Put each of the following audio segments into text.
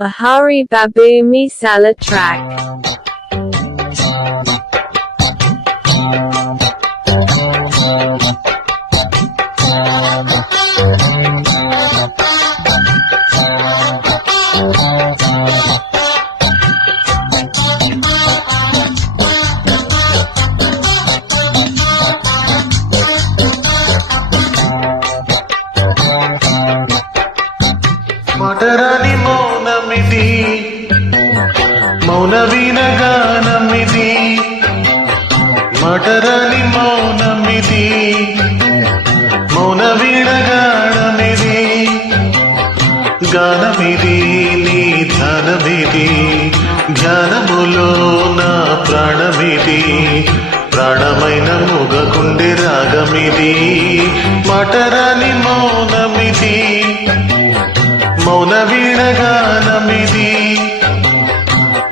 Bahari Babu Misala track. మటరాని మౌనమిది మౌన వీణగానమిది మటరాని మౌనమిది మౌన వీణగానమిది గానమిది నీ ధ్యానమిది ధ్యానములో నా ప్రాణమిది ప్రాణమైన ముగకుండే రాగమిది మటరాని మౌనమిది మౌన వీణగానమిది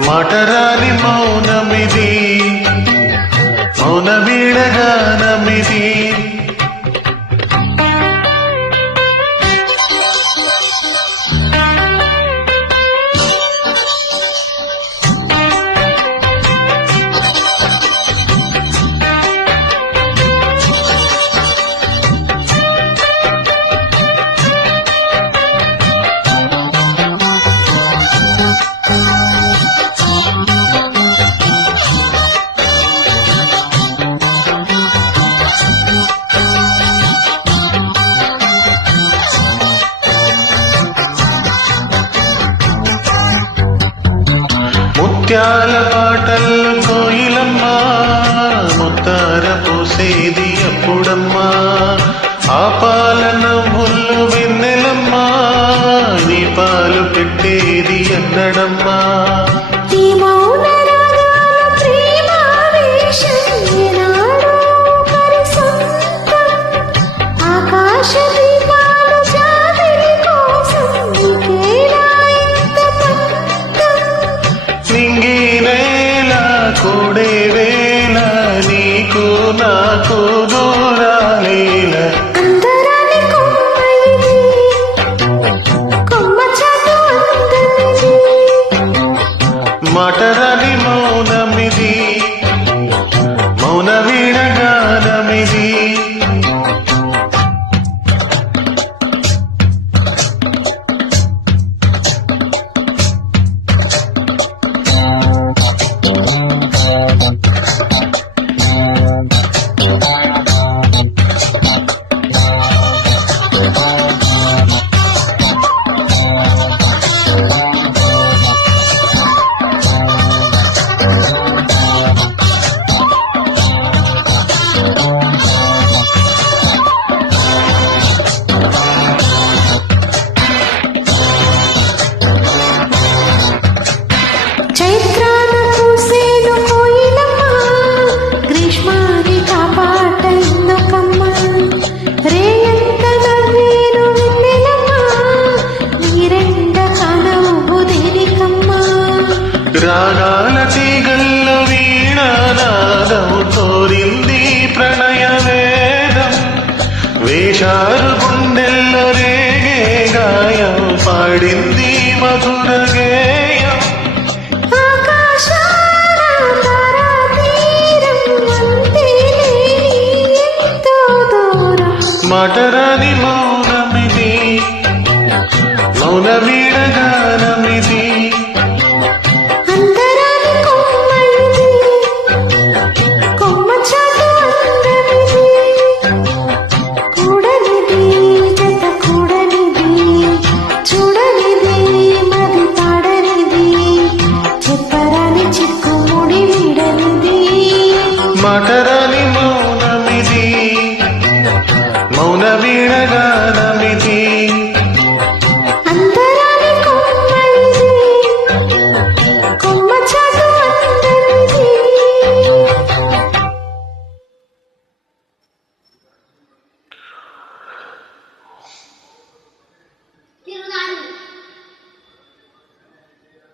మాటరాని మౌనమిది మౌన వీణగానమిది ముత్యాల పాటల్లో కోయిలమ్మా ముత్తార పోసేది అప్పుడమ్మా ఆ పాల నవ్వుల్లో వెన్నెలమ్మా నీ పాలు పెట్టేది అన్నడమ్మా కూడే వేళ నీకు నాకు దూరాలేల మటరాని మౌనమిది మౌన వీణగానమిది రాగాల తీగల్లో వీణానాదం తోరింది ప్రణయ వేదం వేషారు గుండెల్లో రేగే గాయం పాడింది మధుర గేయం మటరాని మౌనమిది మౌనమి